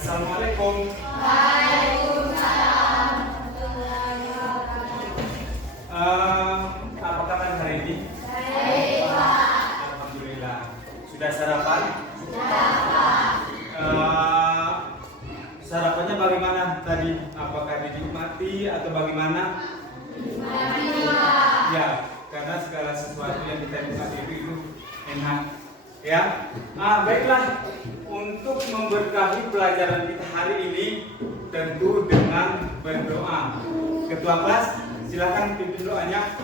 Assalamualaikum. Waalaikumsalam. Apa kabar hari ini? Baik, Pak. Alhamdulillah. Sudah sarapan? Sudah, Pak. Sarapannya bagaimana tadi? Apakah dinikmati atau bagaimana? Mari, Pak. Ya, karena segala sesuatu yang kita nikmati itu enak. Ya, baiklah. Untuk memberkahi pelajaran kita hari ini, tentu dengan berdoa. Ketua kelas, silakan pimpin doanya.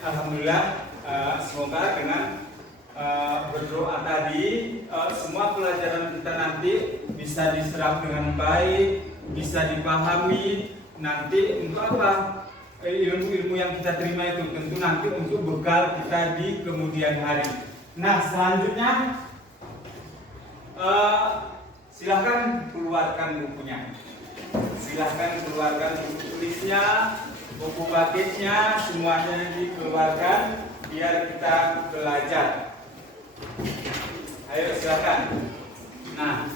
Alhamdulillah, semoga dengan berdoa tadi semua pelajaran kita nanti bisa diserap dengan baik, bisa dipahami. Nanti untuk apa? Ilmu-ilmu yang kita terima itu tentu nanti untuk bekal kita di kemudian hari. Nah, selanjutnya silahkan keluarkan bukunya. Silahkan keluarkan buku tulisnya, buku batiknya, semuanya dikeluarkan biar kita belajar. Ayo silakan. Nah,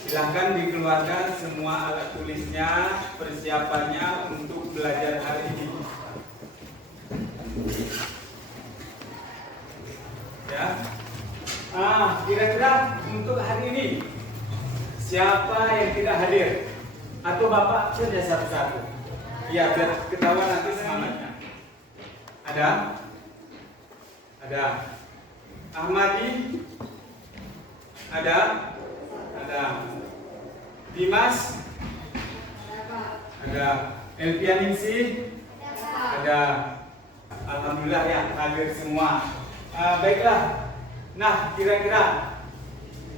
silakan dikeluarkan semua alat tulisnya, persiapannya untuk belajar hari ini. Ya. Kira-kira untuk hari ini siapa yang tidak hadir? Atau Bapak saja satu-satu? Ya, biar ketahuan nanti semangatnya. Ada? Ada. Ahmadi? Ada? Ada. Dimas? Ada. Elpianingsi? Ada. Alhamdulillah ya, hadir semua. Baiklah. Nah, kira-kira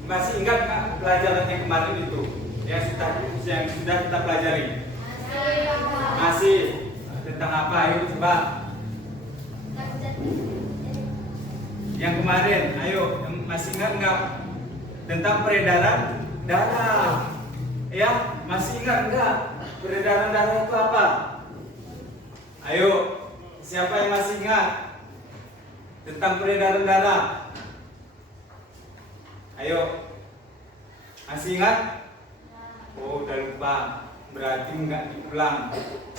masih ingat nggak pelajaran yang kemarin itu? Yang sudah kita pelajari? Masih. Tentang apa? Ayo coba. Yang kemarin, ayo, masih ingat nggak? Tentang peredaran darah. Ya, masih ingat nggak? Peredaran darah itu apa? Ayo, siapa yang masih ingat tentang peredaran darah? Ayo, masih ingat? Oh, udah lupa. Berarti nggak diulang.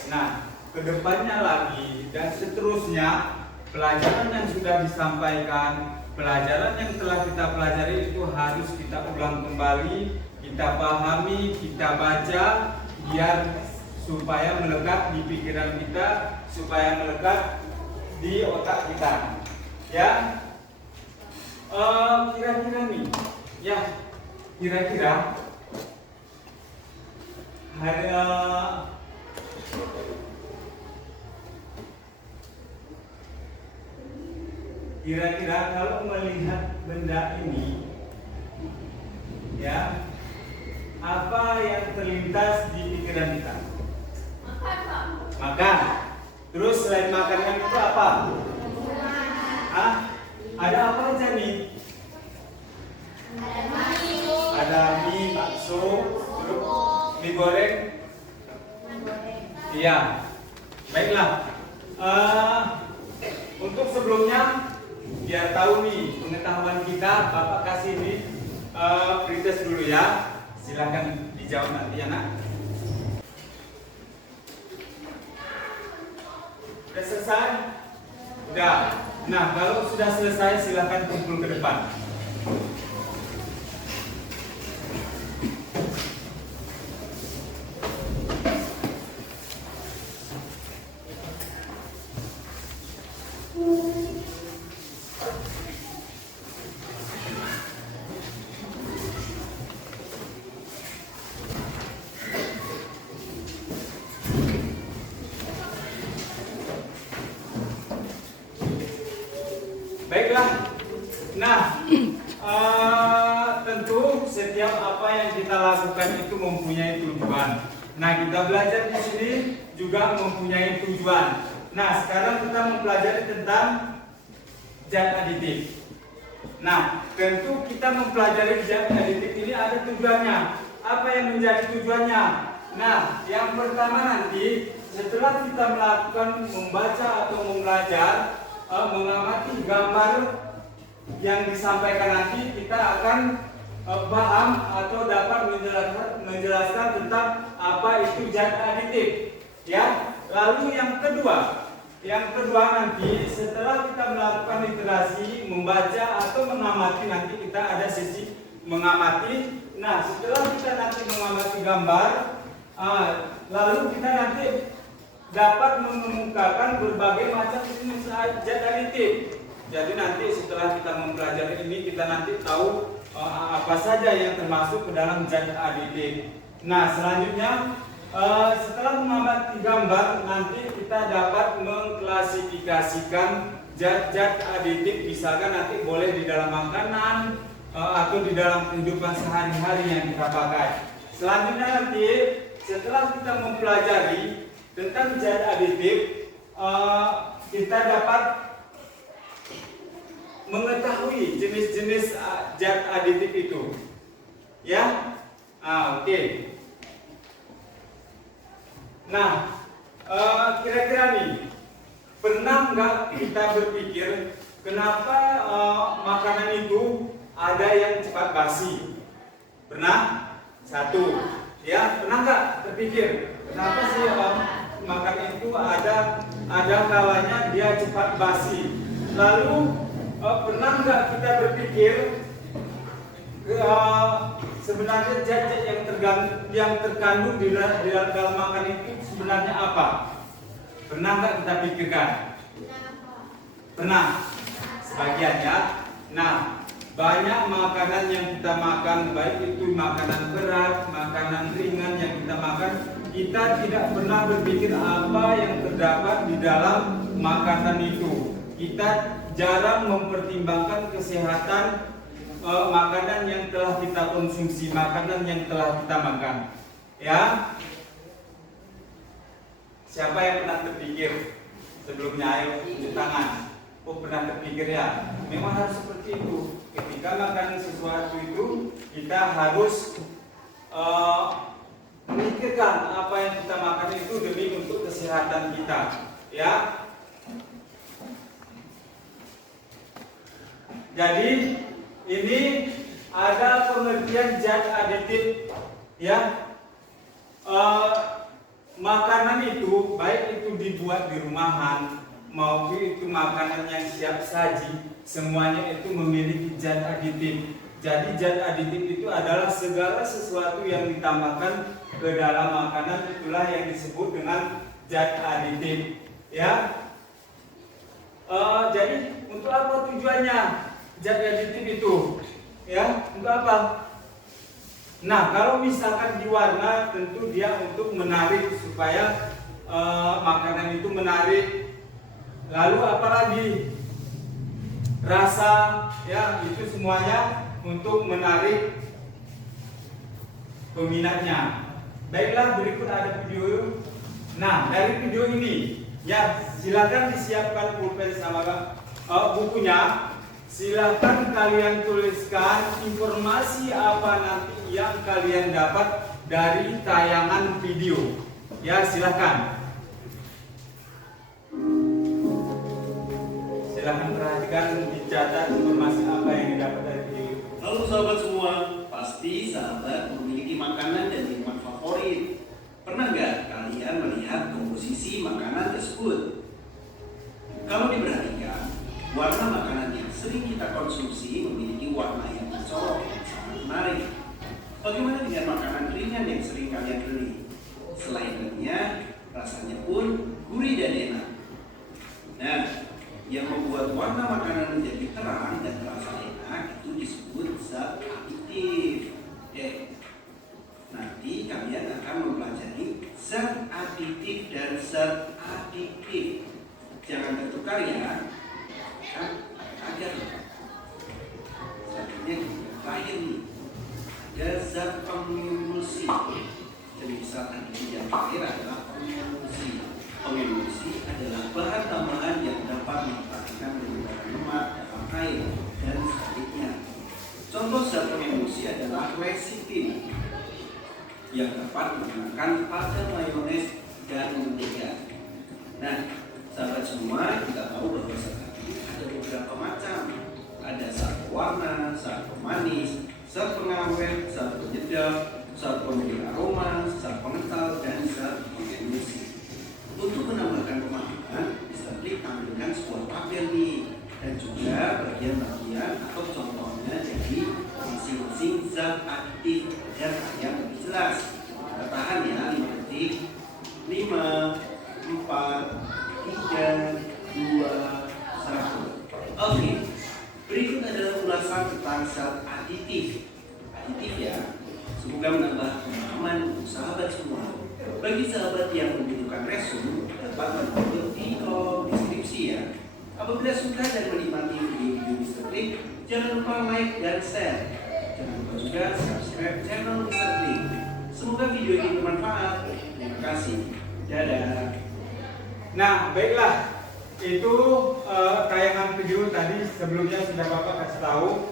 Nah, kedepannya lagi dan seterusnya pelajaran yang sudah disampaikan, pelajaran yang telah kita pelajari itu harus kita ulang kembali, kita pahami, kita baca, biar supaya melekat di pikiran kita, supaya melekat di otak kita. Ya, kira-kira nih, ya, kira-kira hari kira-kira kalau melihat benda ini, ya, apa yang terlintas di pikiran kita? Makan, Pak. Makan. Terus selain makanan itu apa? Hah? Ada apa aja nih? Ada mie. Ada mie, bakso, terus mie goreng. Iya. Baiklah. Untuk sebelumnya biar tahu nih pengetahuan kita. Bapak kasih ini pretest dulu ya. Silakan dijawab nanti ya nak. Sudah selesai? Sudah. Nah, kalau sudah selesai silakan kumpul ke depan. Baiklah. Nah, tentu setiap apa yang kita lakukan itu mempunyai tujuan. Nah, kita belajar di sini juga mempunyai tujuan. Nah, sekarang kita mempelajari tentang zat aditif. Nah, tentu kita mempelajari zat aditif ini ada tujuannya. Apa yang menjadi tujuannya? Nah, yang pertama nanti setelah kita melakukan membaca atau belajar, mengamati gambar yang disampaikan nanti, kita akan paham atau dapat menjelaskan tentang apa itu zat aditif. Ya. Lalu yang kedua nanti setelah kita melakukan literasi, membaca atau mengamati, nanti kita ada sesi mengamati. Nah, setelah kita nanti mengamati gambar, lalu kita nanti dapat mengemukakan berbagai macam jenis zat aditif. Jadi nanti setelah kita mempelajari ini, kita nanti tahu apa saja yang termasuk ke dalam zat aditif. Nah, selanjutnya setelah mengamati gambar, nanti kita dapat mengklasifikasikan zat-zat aditif. Misalkan nanti boleh di dalam makanan atau di dalam kehidupan sehari-hari yang kita pakai. Selanjutnya nanti setelah kita mempelajari tentang zat aditif, kita dapat mengetahui jenis-jenis zat aditif itu. Ya, oke. Nah, kira-kira nih, pernah nggak kita berpikir kenapa makanan itu ada yang cepat basi? Pernah? Satu. Ya, pernah nggak terpikir kenapa sih makanan itu ada kalanya dia cepat basi? Lalu pernah nggak kita berpikir sebenarnya zat-zat yang terkandung di dalam makanan itu sebenarnya apa? Pernah nggak kita pikirkan? Pernah. Sebagian ya. Nah, banyak makanan yang kita makan, baik itu makanan berat, makanan ringan yang kita makan, kita tidak pernah berpikir apa yang terdapat di dalam makanan itu. Kita jarang mempertimbangkan kesehatan makanan yang telah kita konsumsi, makanan yang telah kita makan. Ya. Siapa yang pernah terpikir sebelumnya? Ayo tunjuk tangan. Oh, pernah terpikir ya? Memang harus seperti itu. Ketika makan sesuatu itu, kita harus memikirkan apa yang kita makan itu demi untuk kesehatan kita. Ya. Jadi ini ada pengertian zat aditif, ya. Makanan itu baik itu dibuat di rumahan maupun itu makanan yang siap saji, semuanya itu memiliki zat aditif. Jadi zat aditif itu adalah segala sesuatu yang ditambahkan ke dalam makanan, itulah yang disebut dengan zat aditif. Ya. Jadi untuk apa tujuannya zat aditif itu? Ya, untuk apa? Nah, kalau misalkan diwarna, tentu dia untuk menarik supaya makanan itu menarik. Lalu apalagi rasa, ya, itu semuanya untuk menarik peminatnya. Baiklah, berikut ada video. Nah, dari video ini, ya, silakan disiapkan pulpen sama bukunya. Silakan kalian tuliskan informasi apa nanti yang kalian dapat dari tayangan video. Ya, silakan. Silahkan perhatikan, dicatat informasi apa yang didapat dari video. Halo sahabat semua, pasti sahabat memiliki makanan dan minuman favorit. Pernah nggak kalian melihat komposisi makanan tersebut? Kalau diperhatikan, warna makanan yang sering kita konsumsi memiliki warna yang mencolok yang sangat menarik. Bagaimana dengan makanan ringan yang sering kalian beli? Selain renyah, rasanya pun gurih dan enak. Nah, yang membuat warna makanan menjadi terang dan terasa enak itu disebut zat aditif. Nanti kalian akan mempelajari zat aditif dan zat adiktif. Jangan tertukar ya, kan agar zatnya terakhir nih. Ada zat pengemulsi. Jadi zat aditif yang terakhir adalah pengemulsi. Pengemulsi adalah bahan tambahan yang dapat memperhatikan penyebabkan lemak dalam air dan sebaliknya. Contoh zat pengemulsi adalah lecithin yang dapat digunakan pada mayones dan mentega. Nah, sahabat semua, kita tahu bahwa zat aditif ada beberapa macam. Ada zat pewarna, zat pemanis, zat pengawet, zat penyedap, zat pemberi aroma, zat pengental, dan zat pengemulsi. Untuk menambahkan pemahaman, bisa tampilkan sebuah tabel nih, dan juga bagian-bagian atau contohnya dari masing-masing zat aktif agar kalian lebih jelas. Kita tahan ya 5 detik. 5, 4, 3, 2, 1. Oke, berikut adalah ulasan tentang zat aditif. Aditif ya, semoga menambah pemahaman untuk sahabat semua. Bagi sahabat yang membutuhkan resume, dapat menonton di kolom deskripsi ya. Apabila suka dan menikmati video-video Mr. Klik, jangan lupa like dan share. Jangan lupa juga subscribe channel Mr. Klik. Semoga video ini bermanfaat. Terima kasih. Dadah. Nah, baiklah. Itu tayangan video tadi sebelumnya sudah Bapak kasih tahu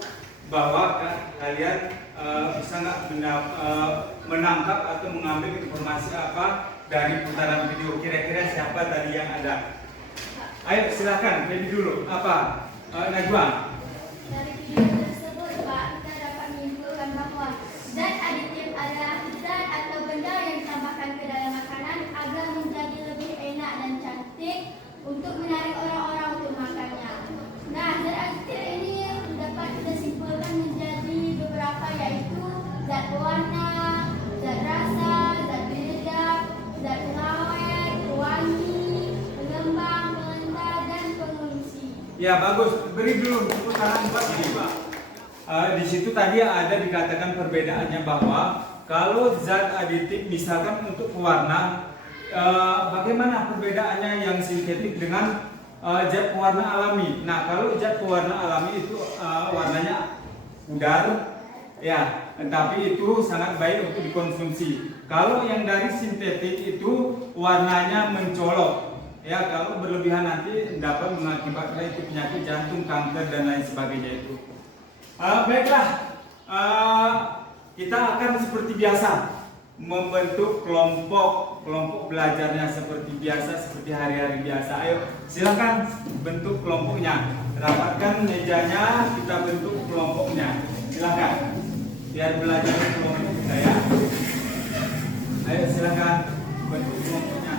bahwa kalian bisa nggak menangkap atau mengambil informasi apa dari putaran video. Kira-kira siapa tadi yang ada? Ayo silakan, jadi dulu. Apa? Najwa. Dari video tersebut, Pak, kita dapat menyimpulkan bahwa zat aditif adalah zat atau benda yang ditambahkan ke dalam makanan agar menjadi lebih enak dan cantik untuk menarik orang-orang untuk makannya. Nah, zat aditif ini dapat kita simpulkan menjadi beberapa, yaitu zat pewarna, zat rasa, zat penyedap, zat pengawet, pewangi, pengembang, pengental, dan pengungsi. Ya bagus, beri dulu putaran 4 ini Pak. Di situ tadi ada dikatakan perbedaannya bahwa kalau zat aditif misalkan untuk pewarna, bagaimana perbedaannya yang sintetik dengan zat pewarna alami. Nah kalau zat pewarna alami itu warnanya pudar, ya, tapi itu sangat baik untuk dikonsumsi. Kalau yang dari sintetik itu warnanya mencolok. Ya, kalau berlebihan nanti dapat mengakibatkan itu penyakit jantung, kanker, dan lain sebagainya itu. Baiklah, kita akan seperti biasa membentuk kelompok belajarnya seperti biasa, seperti hari-hari biasa. Ayo, silakan bentuk kelompoknya. Rapatkan mejanya, kita bentuk kelompoknya. Silakan, biar belajar kelompok kita ya. Ayo, silakan bentuk kelompoknya.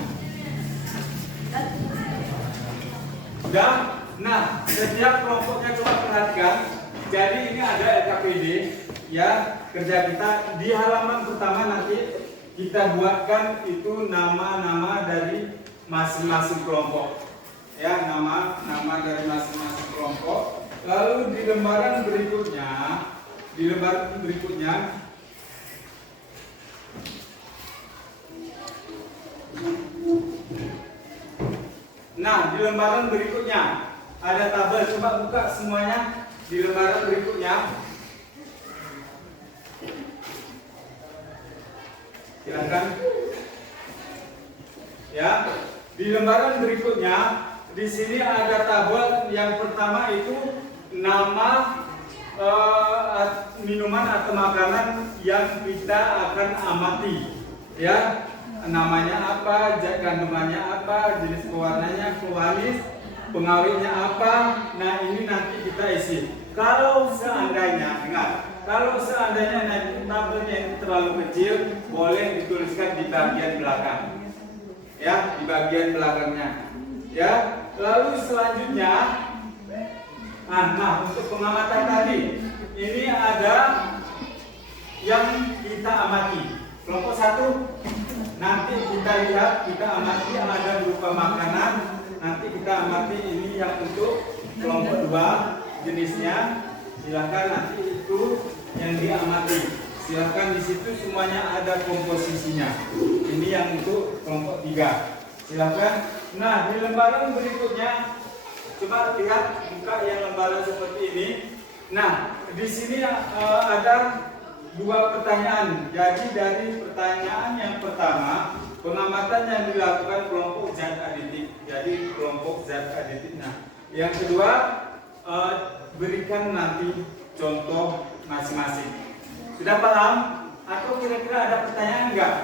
Sudah? Nah, setiap kelompoknya coba perhatikan. Jadi ini ada LKPD, ya, kerja kita di halaman pertama nanti kita buatkan itu nama-nama dari masing-masing kelompok. Ya, nama dari masing-masing kelompok. Lalu di lembaran berikutnya, nah, di lembaran berikutnya ada tabel. Coba buka semuanya di lembaran berikutnya. Silakan. Ya, di lembaran berikutnya di sini ada tabel yang pertama itu nama minuman atau makanan yang kita akan amati. Ya, namanya apa, zat kandungannya apa, jenis pewarnanya, pewanis, pengawetnya apa. Nah, ini nanti kita isi. Kalau seandainya, dengar, kalau seandainya nanti tabelnya itu terlalu kecil, boleh dituliskan di bagian belakang. Ya, di bagian belakangnya. Ya, lalu selanjutnya, nah untuk pengamatan tadi, ini ada yang kita amati. Kelompok 1, nanti kita lihat, kita amati ada berupa makanan. Nanti kita amati ini yang untuk kelompok 2 jenisnya. Silakan nanti itu yang diamati. Silakan di situ semuanya ada komposisinya. Ini yang untuk kelompok 3. Silakan. Nah, di lembaran berikutnya coba lihat, buka yang lembaran seperti ini. Nah, di sini ada 2 pertanyaan. Jadi dari pertanyaan yang pertama, pengamatan yang dilakukan kelompok zat aditif. Jadi kelompok zat aditif. Nah, yang kedua, berikan nanti contoh masing-masing. Sudah paham? Atau kira-kira ada pertanyaan enggak?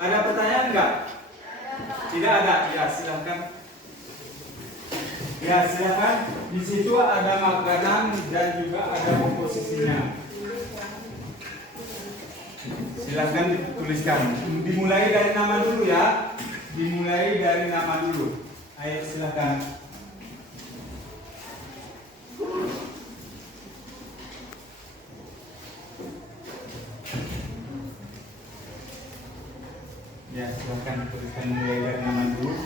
Ada pertanyaan enggak? Tidak ada. Ya, silakan. Ya, silakan. Di situ ada makanan dan juga ada komposisinya. Silakan dituliskan. Dimulai dari nama dulu ya. Dimulai dari nama dulu. Ayo silakan. Ya, silakan tuliskan mulai dari nama dulu.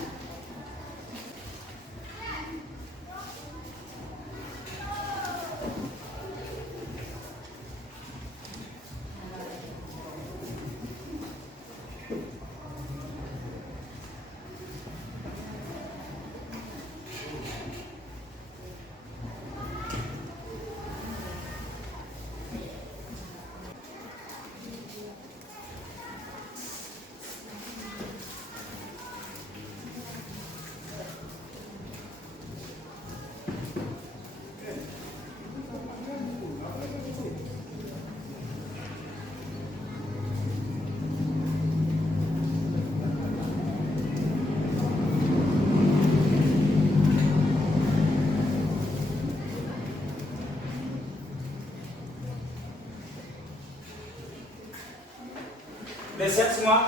Sudah siap semua?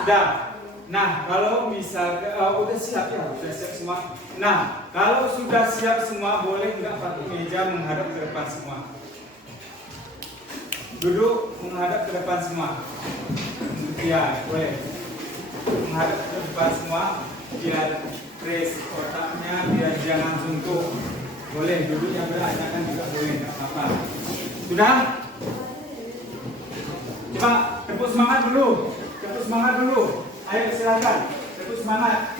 Sudah. Nah, kalau misalnya udah siap ya, sudah siap semua. Nah, kalau sudah siap semua, boleh nggak pakai meja menghadap ke depan semua? Duduk menghadap ke depan semua. Ya, boleh. Menghadap ke depan semua. Biar press otaknya, biar jangan suntuk. Boleh duduk yang beranyakan juga boleh, nggak apa-apa. Sudah? Coba tepuk semangat dulu. Tepuk semangat dulu. Ayo silakan. Tepuk semangat.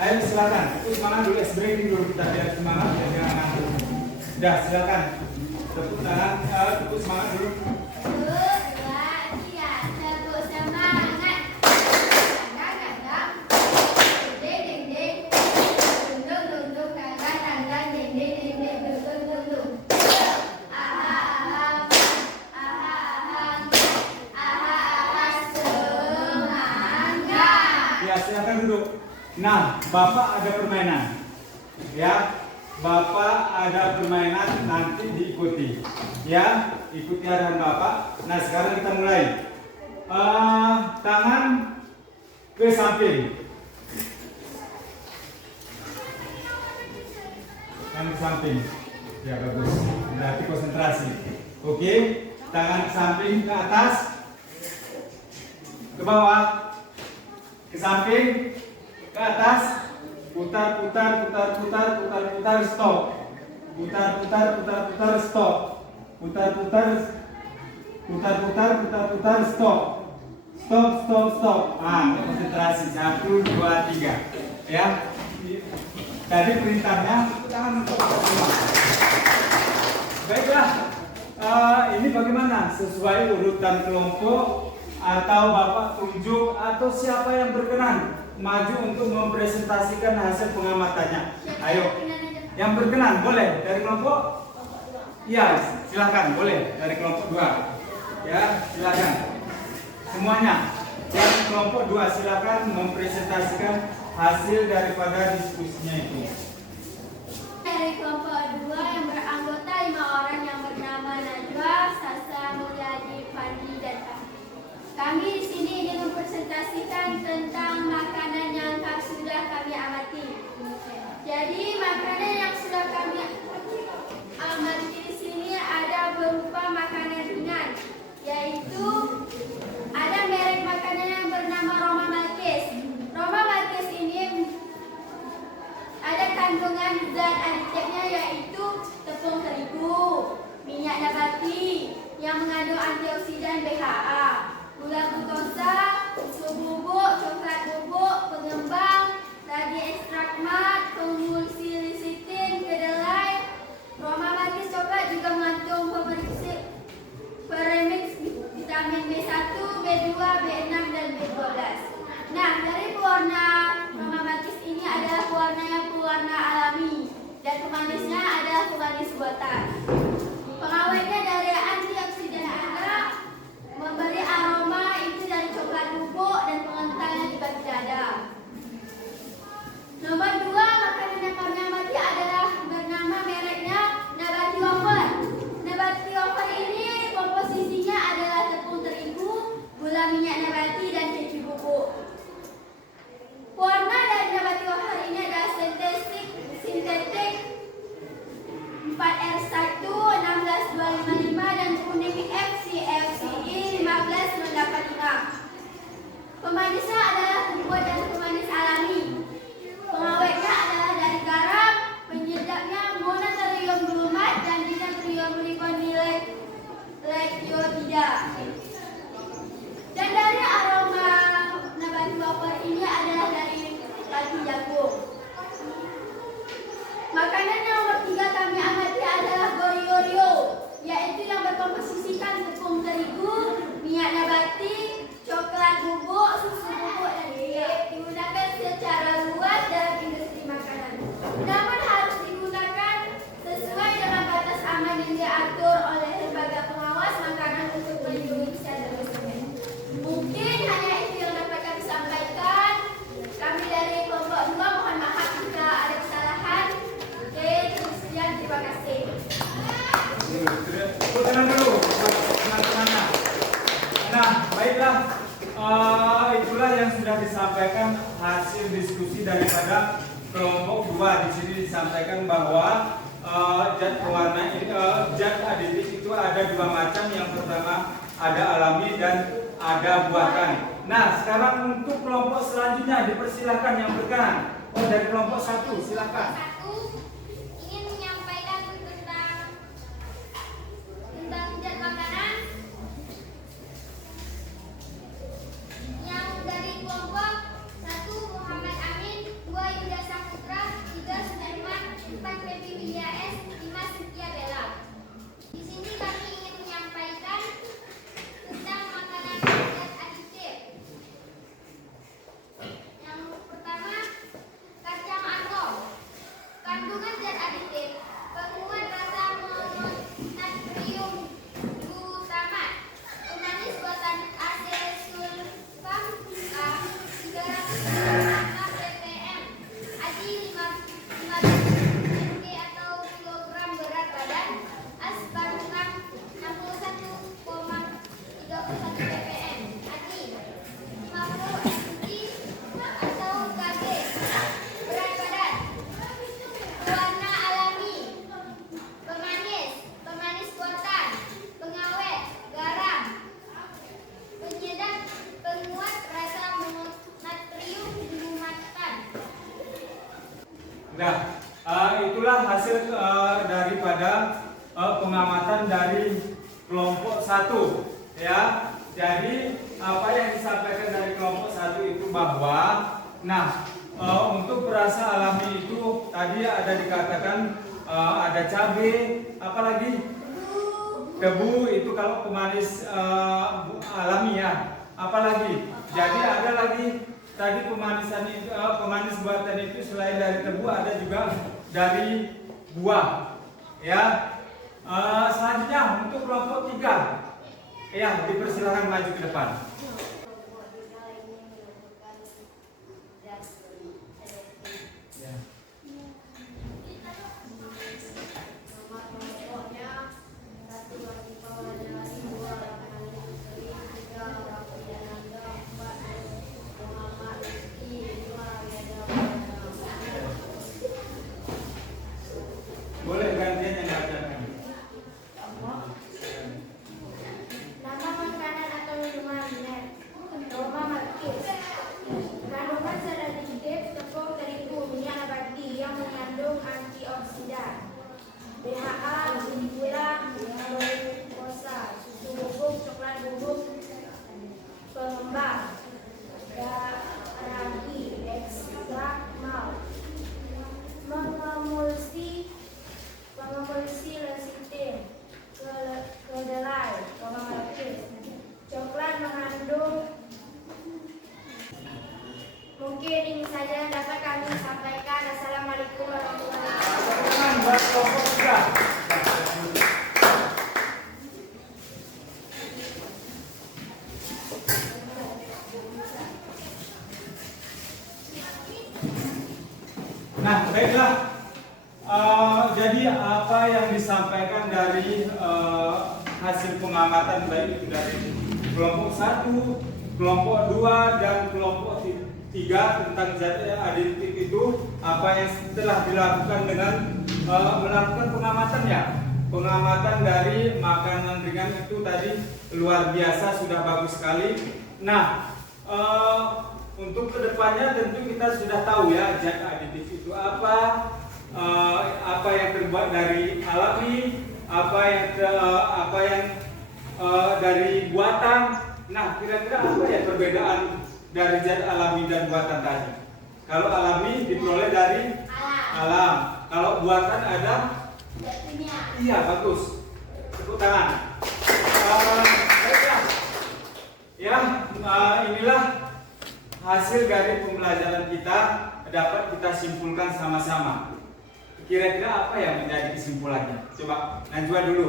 Ayo silakan. Tepuk semangat dulu. Breathing dulu kita biar semangat dan jangan ngantuk. Sudah silakan. Tepuk tangan. Tepuk semangat dulu. 1, 2, 3, tepuk semangat. Kadang-kadang, ding ding ding, dung dung dung dung, kadang-kadang ding ding ding ding, dung dung dung dung. Aha aha, aha aha, semangat. Ya silakan duduk. Nah, Bapak ada permainan. Ya. Bapak ada permainan, nanti diikuti. Ya, ikuti arahan Bapak. Nah, sekarang kita mulai. Tangan ke samping. Tangan ke samping. Ya, bagus. Berarti konsentrasi. Oke, tangan ke samping, ke atas, ke bawah, ke samping, ke atas. Putar, putar, putar, putar, putar, putar, stop. Putar, putar, putar, putar, stop. Putar, putar, putar, putar, putar, putar, stop. Stop, stop, stop. Konsentrasi. 1, 2, 3. Ya. Tadi perintahnya jangan untuk semua. Baiklah. Ini bagaimana? Sesuai urutan kelompok atau Bapak tunjuk atau siapa yang berkenan maju untuk mempresentasikan hasil pengamatannya. Ayo, yang berkenan boleh dari kelompok? Iya, silakan boleh dari kelompok 2. Ya, silakan. Semuanya. Dari kelompok 2 silakan mempresentasikan hasil daripada diskusinya itu. Dari kelompok 2 yang beranggota 5 orang yang bernama Najwa, Sasa, Mulyadi, Fandi, dan Fahmi. Kami di sini ingin mempresentasikan tentang makanan yang sudah kami amati. Jadi makanan yang sudah kami amati di sini ada berupa makanan ringan, yaitu ada merek makanan yang bernama Roma Malkis. Roma Malkis ini ada kandungan zat aditifnya yaitu tepung terigu, minyak nabati yang mengandung antioksidan BHA, gula glukosa, susu bubuk, coklat bubuk, pengembang, ragi ekstrak mat, pemulsi lecitin, kedelai. Roma Malkis coklat juga mengandung premix vitamin B1, B2, B6, dan B12. Nah, dari pewarna Roma Malkis ini adalah pewarna alami dan pemanisnya adalah pemanis buatan. Pengawetnya dari antioksidan ada, memberi aroma itu dari coklat bubuk dan pengentalnya juga tidak ada. Nomor 2, makanan yang kami amati adalah bernama mereknya Nabati Wafer. Nabati Wafer ini komposisinya adalah tepung terigu, gula minyak nabati, dan keju bubuk. Warna dari Nabati Wafer ini adalah sintetik 4R1 16255 dan kuning FCFCI 15986. Pemanisnya adalah terbuat dari pemanis alami. Pengawetnya adalah dari garam, penyedapnya mononatrium glumat dan dinatrium glycosidia. Dan dari aroma Nabati Wafer ini adalah dari kaldu jagung. Makanan nomor 3 kami amati adalah Goriorio, yaitu yang berkomposisikan tepung terigu, minyak nabati, coklat bubuk, susu bubuk, dan digunakan secara luas dalam industri makanan. Namun harus digunakan sesuai dengan batas aman yang diatur oleh lembaga pengawas makanan untuk melindungi kesehatan konsumen. Mungkin hanya itu yang dapat kami sampaikan. Kami dari kelompok 2 mohon maaf jika ada kesalahan. Oke, sekian, terima kasih. Tenang dulu, teman-temannya. Nah, baiklah. Itulah yang sudah disampaikan hasil diskusi daripada kelompok 2. Di sini disampaikan bahwa zat pewarna zat aditif itu ada 2 macam. Yang pertama ada alami dan ada buatan. Nah, sekarang untuk kelompok selanjutnya dipersilahkan yang berkenan. Oh, dari kelompok 1 silakan. Ingin menyampaikan tentang zat makanan yang dari kelompok 1 Muhammad Amin, 2 Yuda Saputra, 3 Sudirman, 4 Pepi Widya S, 5 Cynthia Bella. Di sini kami ingin menyampaikan tentang makanan zat aditif. Yang pertama, kacang almond. Kandungan zat aditif penguat rasa mononatrium glutamat, pemanis buatan acesulfam A 306 ppm, ADI 15 kg atau kilogram berat badan, aspartam 61,31 ppm, ADI 50 mg atau kg berat badan. Warna alami, pemanis buatan, pengawet, garam, penyedap, penguat rasa mononatrium glumatan. Nah, itulah hasil daripada pengamatan dari kelompok 1 ya. Jadi apa yang disampaikan dari kelompok 1 itu bahwa untuk berasa alami itu tadi ada dikatakan ada cabai, apalagi tebu itu kalau pemanis alami ya. Apalagi jadi ada lagi tadi pemanisan itu pemanis buatan itu selain dari tebu ada juga dari buah ya. Selanjutnya untuk kelompok 3 ya, dipersilakan maju ke depan. Boleh gantian yang bacakan. Nama makanan atau minuman net. Aroma malkis. Kandungan zat aditif tepung terigu minyak nabati yang mengandung antioksidan. BHA, gula, glukosa, susu bubuk, coklat bubuk, pengembang, ragi, ekstrak malt, pengemulsi lecitin, kedelai, aroma malkis. Coklat mengandung. Mungkin ini saja yang dapat kami sampaikan. Assalamualaikum warahmatullahi wabarakatuh. Nah, baiklah. Jadi apa yang disampaikan dari hasil pengamatan baik itu dari kelompok 1, kelompok 2 dan kelompok 3 tentang zat aditif itu apa yang telah dilakukan dengan melakukan pengamatan ya. Pengamatan dari makanan ringan itu tadi luar biasa, sudah bagus sekali. Nah, untuk kedepannya tentu kita sudah tahu ya zat aditif itu apa yang terbuat dari alami, apa yang dari buatan. Nah, kira-kira apa ya perbedaan dari zat alami dan buatan tadi? Kalau alami diperoleh dari alam, kalau buatan ada zat kimia. iya, bagus. Tepuk tangan. Baiklah. Ya, inilah hasil dari pembelajaran kita, dapat kita simpulkan sama-sama. Kira-kira apa yang menjadi kesimpulannya? Coba Najwa dulu.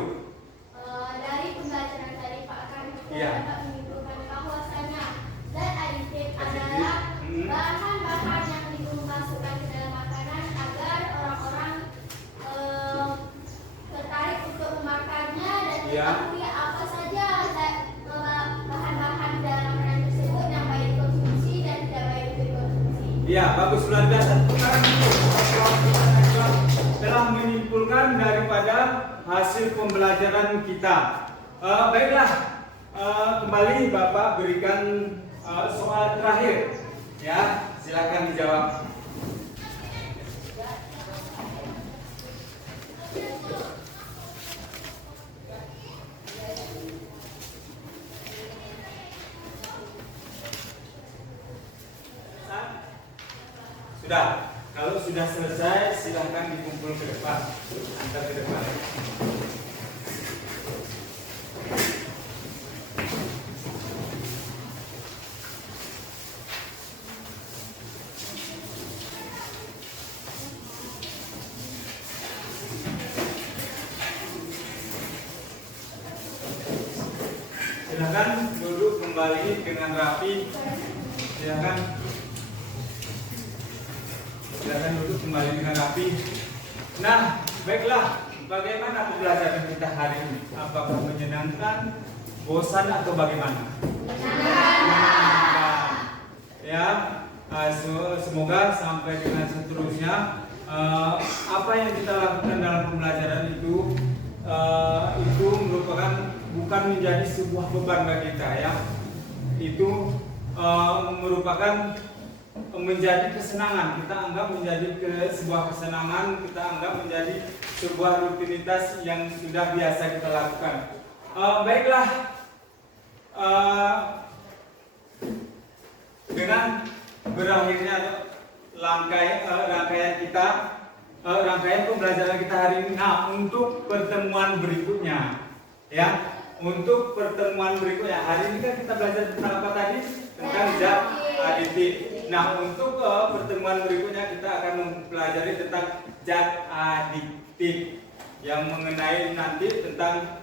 Dari pembelajaran tadi Pak Akan kita Iya. dapat menyimpulkan bahwasanya zat aditif adalah bahan-bahan yang dimasukkan ke dalam makanan agar orang-orang tertarik untuk memakannya dan Iya. mengetahui apa saja zat bahan-bahan dalam makanan tersebut yang baik dikonsumsi dan tidak baik dikonsumsi. Iya, bagus, luar biasa. Telah menyimpulkan daripada hasil pembelajaran kita. Baiklah, kembali Bapak berikan soal terakhir. Ya, silakan dijawab. Sudah. Kalau sudah selesai, silahkan dikumpul ke depan. Antar ke depan. Silahkan duduk kembali dengan rapi. Silahkan duduk kembali dengan rapi. Nah, baiklah. Bagaimana pembelajaran kita hari ini? Apakah menyenangkan, bosan atau bagaimana? Menyenangkan. Ya, semoga sampai dengan seterusnya apa yang kita lakukan dalam pembelajaran itu merupakan bukan menjadi sebuah beban bagi kita ya. Itu merupakan menjadi kesenangan, kita anggap menjadi sebuah kesenangan, kita anggap menjadi sebuah rutinitas yang sudah biasa kita lakukan. Baiklah, dengan berakhirnya rangkaian pembelajaran kita hari ini. Nah, untuk pertemuan berikutnya, ya, untuk pertemuan berikutnya hari ini kan kita belajar tentang apa tadi? Tentang zat aditif. Nah, untuk pertemuan berikutnya kita akan mempelajari tentang zat aditif yang mengenai nanti tentang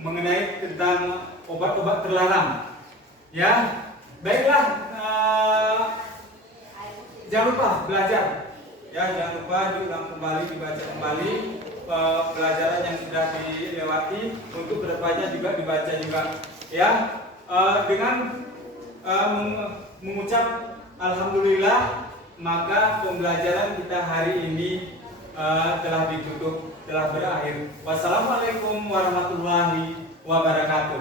mengenai tentang obat-obat terlarang. Ya, baiklah, jangan lupa belajar. Ya, jangan lupa diulang kembali, dibaca kembali pelajaran yang sudah dilewati, untuk kedepannya juga dibaca juga. Ya, dengan mengucap alhamdulillah, maka pembelajaran kita hari ini telah ditutup, telah berakhir. Wassalamualaikum warahmatullahi wabarakatuh.